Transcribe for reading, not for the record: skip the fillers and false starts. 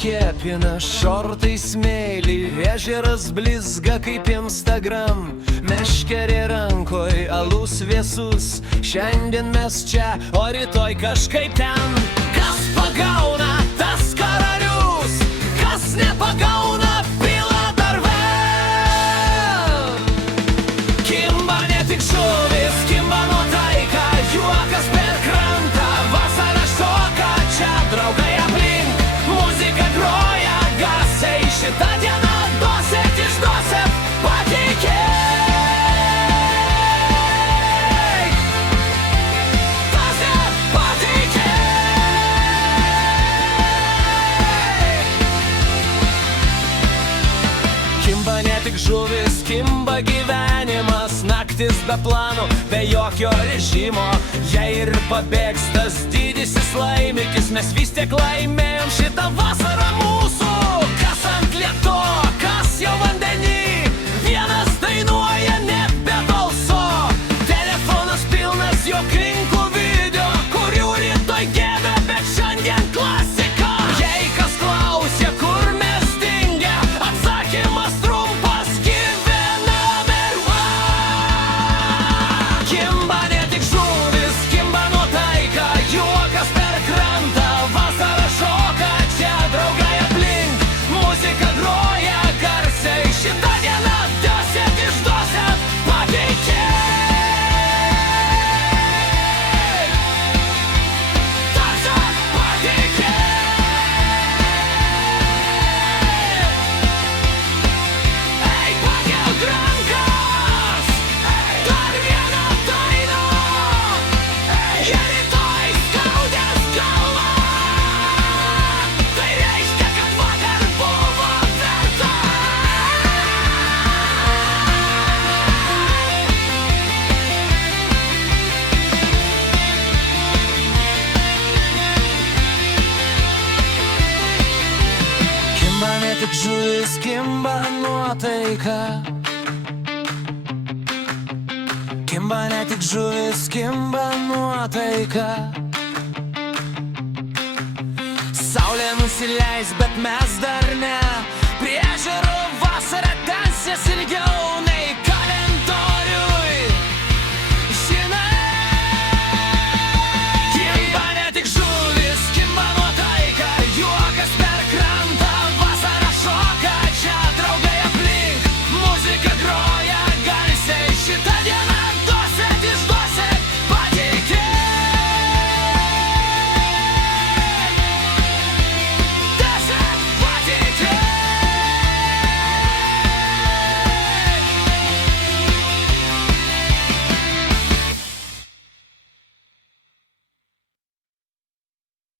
kėpina, šortai smėlį, ežeras blizga kaip Instagram, meškerė rankoj, alus vėsus, šiandien mes čia, o rytoj kažkaip ten. Kas pagauna, tas karalius, kas nepagauna, pila darbe. Kimba ne tik žuvis, kimba nuotaika, juokas per krantą, vasara šoka, čia draugai aplink, muzika groja, garsiai šitą dieną duosit, išduosit, patikėk. Kimba ne tik žuvis, kimba gyvenimas, naktis be planų, be jokio režimo. Jei ir pabėgs tas didysis laimikis, mes vis tiek laimėjom šitą vasarą mūsų. Kas ant lieto, kas jau vandenį, vienas dainuoja net be balso. Telefonas pilnas juokingų video, kurių rytoj gėda, bet šiandien klasika. Jei kas klausė, kur mes dingę, atsakymas trumpas, gyvename ir va. Kimba ne tik žuvis, kimba nuotaika, juokas per krantą, vasara šoka, čia draugai aplink, muzika groja, garsiai šitą dieną duosit, išduosit, patikėk. Kimba ne tik žuvis, kimba nuotaika. Kimba ne tik žuvis, kimba nuotaika.